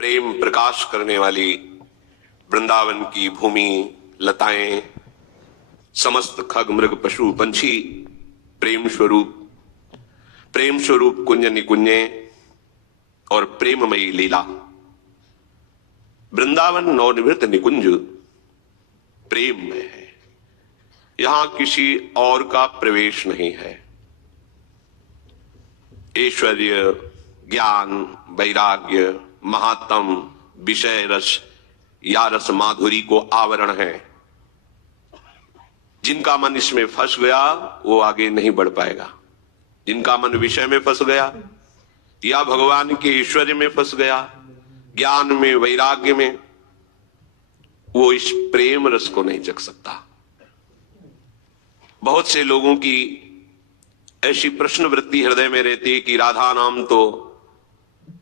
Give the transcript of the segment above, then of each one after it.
प्रेम प्रकाश करने वाली वृंदावन की भूमि, लताएं, समस्त खग मृग पशु पंछी प्रेम स्वरूप कुंज निकुंजे और प्रेममयी लीला। वृंदावन नवनिवृत्त निकुंज प्रेम में है, यहां किसी और का प्रवेश नहीं है। ऐश्वर्य, ज्ञान, वैराग्य, महात्म, विषय रस या रस माधुरी को आवरण है। जिनका मन इसमें फंस गया वो आगे नहीं बढ़ पाएगा। जिनका मन विषय में फंस गया या भगवान के ऐश्वर्य में फंस गया, ज्ञान में, वैराग्य में, वो इस प्रेम रस को नहीं जग सकता। बहुत से लोगों की ऐसी प्रश्न वृत्ति हृदय में रहती है कि राधा नाम तो,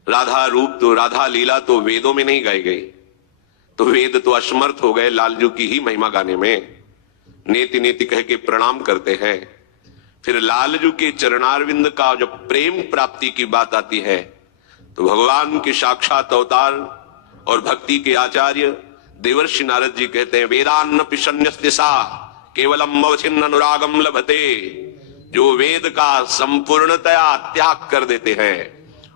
राधा रूप तो, राधा लीला तो वेदों में नहीं गाई गई, तो वेद तो असमर्थ हो गए लालजू की ही महिमा गाने में। नेति नेति कह के प्रणाम करते हैं। फिर लालजू के चरणारविंद का जब प्रेम प्राप्ति की बात आती है तो भगवान के साक्षात अवतार और भक्ति के आचार्य देवर्षि नारद जी कहते हैं, वेदान्न पिशन्यस्तिसा केवलम अवचिन्न अनुरागम लभते। जो वेद का संपूर्णतया त्याग कर देते हैं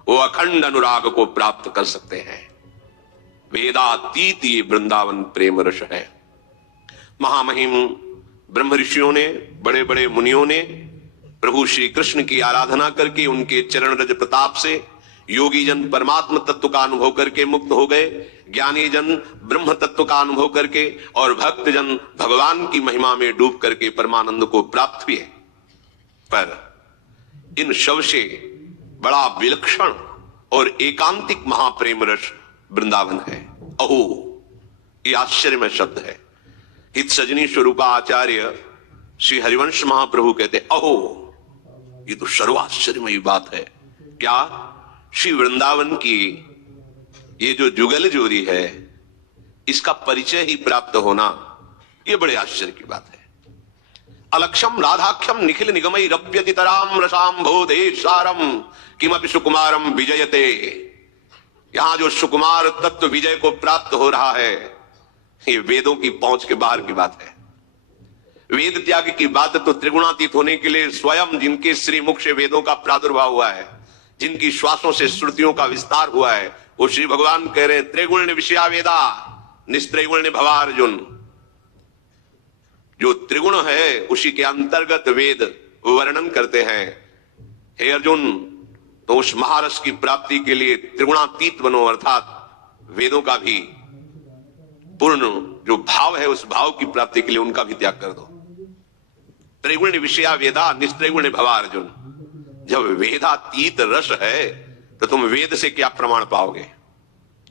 वो अखंड अनुराग को प्राप्त कर सकते हैं। वेदातीत ये वृंदावन प्रेम रस है। महामहिम ब्रह्म ऋषियों ने, बड़े बड़े मुनियों ने प्रभु श्री कृष्ण की आराधना करके उनके चरण रज प्रताप से योगी जन परमात्म तत्व का अनुभव करके मुक्त हो गए, ज्ञानी जन ब्रह्म तत्व का अनुभव करके और भक्त जन भगवान की महिमा में डूब करके परमानंद को प्राप्त हुए। पर इन शव से बड़ा विलक्षण और एकांतिक महाप्रेम रस वृंदावन है। अहो, ये आश्चर्यमय शब्द है। हित सजनी स्वरूपा आचार्य श्री हरिवंश महाप्रभु कहते, अहो, ये तो सर्वाश्चर्यमयी बात है। क्या? श्री वृंदावन की ये जो जुगल जोड़ी है, इसका परिचय ही प्राप्त होना, ये बड़े आश्चर्य की बात है। अलक्षम राधाख्यम निखिल निगमई रप्यतितराम रसाम बोधे सारम किमपि सुकुमारम विजयते। यहां जो सुकुमार तत्व विजय को प्राप्त हो रहा है, ये वेदों की पहुंच के बाहर की बात है। वेद त्याग की बात तो त्रिगुणातीत होने के लिए स्वयं जिनके श्रीमुख से वेदों का प्रादुर्भाव हुआ है, जिनकी श्वासों से श्रुतियों का विस्तार हुआ है, वो श्री भगवान कह रहे हैं, त्रिगुण विषया वेदा निस्त्रिगुण भवा अर्जुन। जो त्रिगुण है उसी के अंतर्गत वेद वर्णन करते हैं। हे अर्जुन, तो उस महारस की प्राप्ति के लिए त्रिगुणातीत बनो, अर्थात वेदों का भी पूर्ण जो भाव है उस भाव की प्राप्ति के लिए उनका भी त्याग कर दो। त्रिगुण विषया वेदा निस्त्रिगुण भवा अर्जुन। जब वेदातीत रस है तो तुम वेद से क्या प्रमाण पाओगे?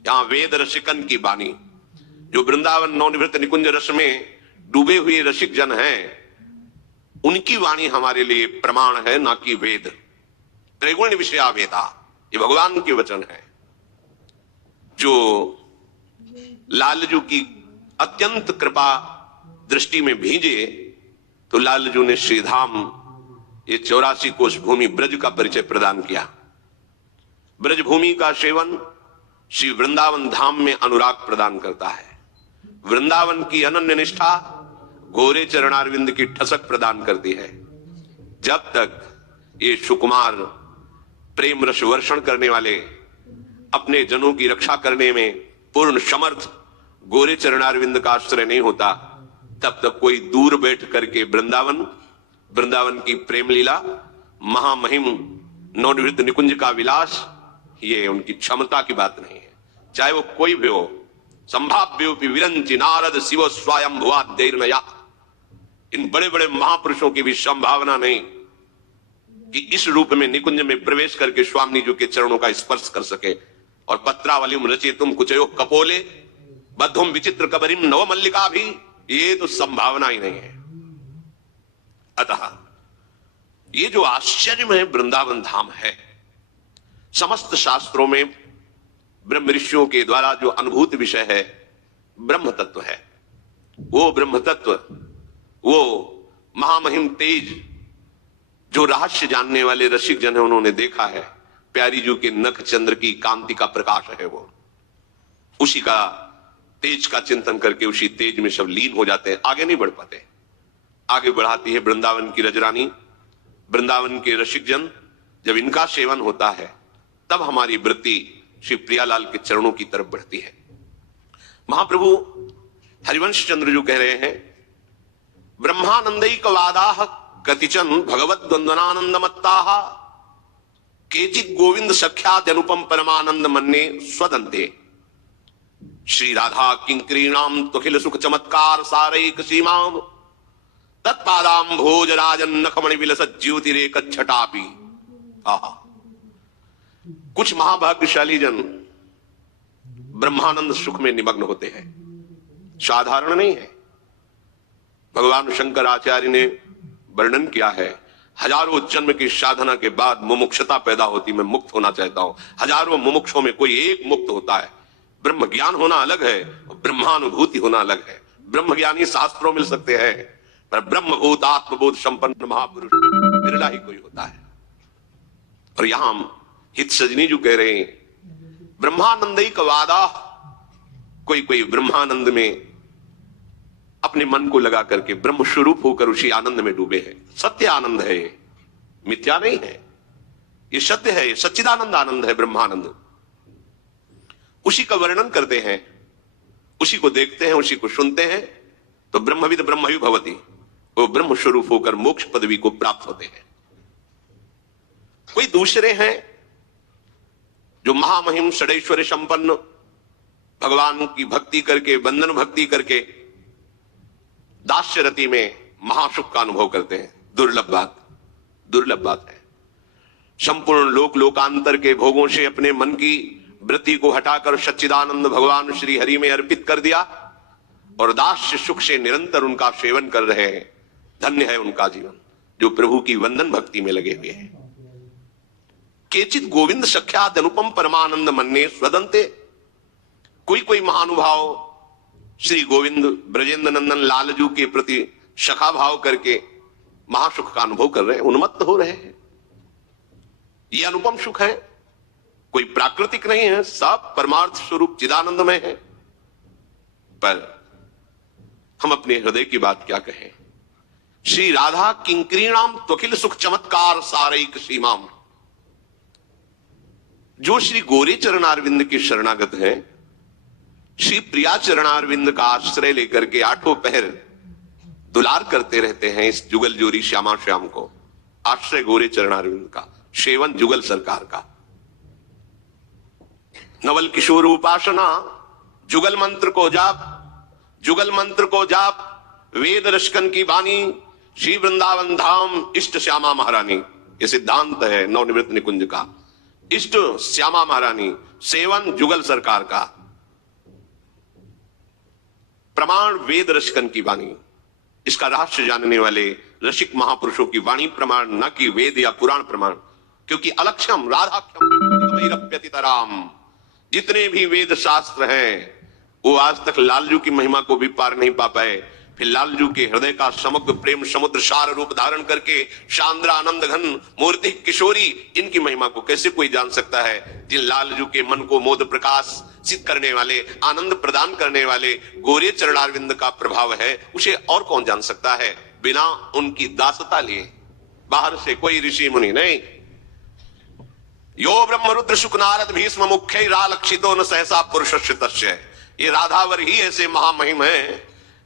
यहां वेद रसिकन की वाणी, जो वृंदावन नवनिवृत्त निकुंज रस में डूबे हुए रसिक जन हैं, उनकी वाणी हमारे लिए प्रमाण है, ना कि वेद। त्रिगुण विषया वेदा, ये भगवान के वचन है। जो लालजू की अत्यंत कृपा दृष्टि में भीजे तो लालजू ने श्रीधाम, ये 84 कोष भूमि ब्रज का परिचय प्रदान किया। ब्रज भूमि का सेवन श्री वृंदावन धाम में अनुराग प्रदान करता है। वृंदावन की अनन्य निष्ठा गोरे चरणारविंद की ठसक प्रदान करती है। जब तक ये सुकुमार प्रेम रस वर्षण करने वाले अपने जनों की रक्षा करने में पूर्ण समर्थ गोरे चरणारविंद का आश्रय नहीं होता, तब तक कोई दूर बैठ करके वृंदावन की प्रेम लीला, महामहिम नवनिवृत्त निकुंज का विलास, ये उनकी क्षमता की बात नहीं है। चाहे वो कोई भी हो, संभाव्योपि विरंचि नारद शिव स्वयं भुआ देरनया। इन बड़े बड़े महापुरुषों की भी संभावना नहीं कि इस रूप में निकुंज में प्रवेश करके स्वामी जी के चरणों का स्पर्श कर सके। और पत्रावलिम रचेतुम कुचयो कपोले बद्धुम विचित्र कबरिम नव मल्लिका भी, ये तो संभावना ही नहीं है। अतः ये जो आश्चर्यमय वृंदावन धाम है, समस्त शास्त्रों में ब्रह्म ऋषियों के द्वारा जो अनुभूत विषय है ब्रह्म तत्व है। वो ब्रह्म तत्व, वो महामहिम तेज, जो रहस्य जानने वाले रसिक जन है उन्होंने देखा है। प्यारी जू के नख चंद्र की कांति का प्रकाश है वो। उसी का तेज का चिंतन करके उसी तेज में सब लीन हो जाते हैं, आगे नहीं बढ़ पाते। आगे बढ़ाती है वृंदावन की रजरानी, वृंदावन के रसिक जन। जब इनका सेवन होता है तब हमारी वृत्ति श्री प्रियालाल के चरणों की तरफ बढ़ती है। महाप्रभु हरिवंश चंद्र जो कह रहे हैं, ब्रह्मानंदैक वादाह कतिचन भगवत द्वंद्वनानंदमत्ताः केचित् गोविंद सख्यात अनुपम परमानंद मन्ने स्वदंते। श्री राधा किंकरीणाम त्वखिल सुख चमत्कार सारैक सीमाम तत्पादाम भोज राजन नखमणि विलसत ज्योतिरेक छटापी। कुछ महाभाग्यशाली जन ब्रह्मानंद सुख में निमग्न होते हैं, साधारण नहीं है। भगवान शंकराचार्य ने वर्णन किया है, हजारों जन्म की साधना के बाद मुमुक्षता पैदा होती, मैं मुक्त होना चाहता हूं। हजारों मुमुक्षों में कोई एक मुक्त होता है। ब्रह्म ज्ञान होना अलग है, ब्रह्मानुभूति होना अलग है। ब्रह्म ज्ञानी शास्त्रों मिल सकते हैं, पर ब्रह्मभूत आत्मबोध संपन्न महापुरुष बिरला ही कोई होता है। और यहां हित सजनी जो कह रहे हैं, ब्रह्मानंदैक वादा, कोई ब्रह्मानंद में अपने मन को लगा करके ब्रह्म स्वरूप होकर उसी आनंद में डूबे हैं। सत्य आनंद है, ये मिथ्या नहीं है, ये सत्य है, ये सच्चिदानंद आनंद है, ब्रह्मानंद। उसी का वर्णन करते हैं, उसी को देखते हैं, उसी को सुनते हैं, तो ब्रह्मविद ब्रह्मयु भवति, वो ब्रह्म स्वरूप होकर मोक्ष पदवी को प्राप्त होते हैं। कोई दूसरे हैं जो महामहिम षडैश्वर्य संपन्न भगवान की भक्ति करके, बंधन भक्ति करके दास्य रति में महासुख का अनुभव करते हैं। दुर्लभ बात है। संपूर्ण लोकांतर के भोगों से अपने मन की वृत्ति को हटाकर सच्चिदानंद भगवान श्री हरि में अर्पित कर दिया और दास्य सुख से निरंतर उनका सेवन कर रहे हैं। धन्य है उनका जीवन जो प्रभु की वंदन भक्ति में लगे हुए हैं। केचित गोविंद सख्यात अनुपम परमानंद मन्ने स्वदंते। कोई महानुभाव श्री गोविंद ब्रजेंद्र नंदन लालजू के प्रति सखा भाव करके महासुख का अनुभव कर रहे हैं, उन्मत्त हो रहे हैं। यह अनुपम सुख है, कोई प्राकृतिक नहीं है, सब परमार्थ स्वरूप चिदानंद में है। पर हम अपने हृदय की बात क्या कहें। श्री राधा किंकरीणाम त्वखिल सुख चमत्कार सारैक सीमाम। जो श्री गोरे चरणारविंद के शरणागत हैं, श्री प्रिया चरणारविंद का आश्रय लेकर के आठों पहर दुलार करते रहते हैं इस जुगल जोरी श्यामा श्याम को। आश्रय गोरे चरणारविंद का, सेवन जुगल सरकार का। नवल किशोर उपासना, जुगल मंत्र को जाप, जुगल मंत्र को जाप, वेद रशकन की वाणी, श्री वृंदावन धाम इष्ट श्यामा महारानी। ये सिद्धांत है नवनिवृत्त निकुंज का। इष्ट श्यामा महारानी, सेवन जुगल सरकार का। प्रमाण वेद रशकन की वाणी, इसका रहस्य जानने वाले रसिक महापुरुषों की वाणी प्रमाण, न कि वेद या पुराण प्रमाण। क्योंकि अलक्षम राधाक्षम, जितने भी वेद शास्त्र हैं वो आज तक लालजू की महिमा को भी पार नहीं पा पाए। फिर लालजू के हृदय का समग्र प्रेम समुद्र सार रूप धारण करके शांद्र आनंद घन मूर्ति किशोरी, इनकी महिमा को कैसे कोई जान सकता है। जिन लालजू के मन को मोद प्रकाश सिद्ध करने वाले, आनंद प्रदान करने वाले गोरे चरणारविंद का प्रभाव है, उसे और कौन जान सकता है बिना उनकी दासता लिए। बाहर से कोई ऋषि मुनि नहीं। यो ब्रह्म रुद्र शुक नारद भीष्म मुख्य रालक्षितो न सहसा पुरुष तस्य। ये राधावर ही ऐसे महामहिम है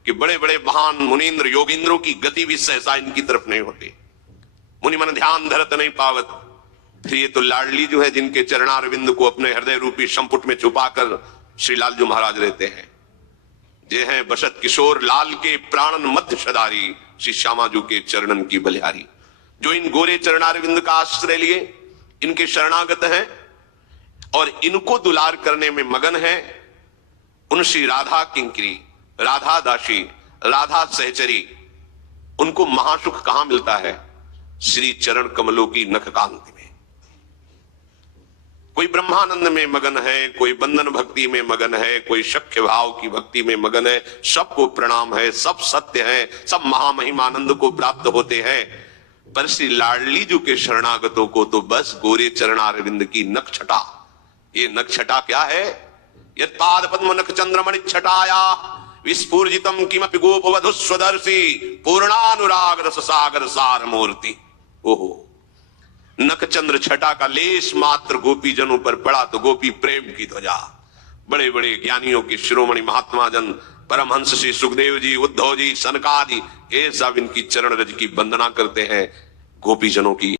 कि बड़े बड़े महान मुनीन्द्र योगींद्रों की गति भी सहसा इनकी तरफ नहीं होती। मुनि मन ध्यान धरत नहीं पावत। फिर ये तो लाडली जो है जिनके चरणारविंद को अपने हृदय रूपी संपुट में छुपाकर श्री लालजू महाराज रहते हैं। जे हैं बसत किशोर लाल के प्राणन मध्य सदारी, श्री श्यामाजू के चरणन की बलिहारी। जो इन गोरे चरणारविंद का आश्रय लिए इनके शरणागत हैं और इनको दुलार करने में मगन है, उन श्री राधा किंकरी, राधा दासी, राधा सहचरी, उनको महासुख कहां मिलता है? श्री चरण कमलों की नख कांति में। कोई ब्रह्मानंद में मगन है, कोई बंधन भक्ति में मगन है, कोई शक्य भाव की भक्ति में मगन है। सबको प्रणाम है, सब सत्य है, सब महामहिमानंद को प्राप्त होते हैं। पर श्री लाडली जी के शरणागतों को तो बस गोरे चरणारविंद की नखछटा। ये नखछटा क्या है यत्पाद पद्म नख चंद्रमणि छटाया विस्फूर्जितम किमपि गोपवधु स्वदर्शी पूर्णानुराग रस सागर सार मूर्ति। ओहो, नखचंद्र छटा का लेश मात्र गोपी जनों पर पड़ा तो गोपी प्रेम की ध्वजा। बड़े बड़े ज्ञानियों के शिरोमणि महात्मा जन, परमहंस श्री सुखदेव जी, उद्धव जी, सनकादि, ये सब इनकी चरण रज की वंदना करते हैं। गोपी जनों की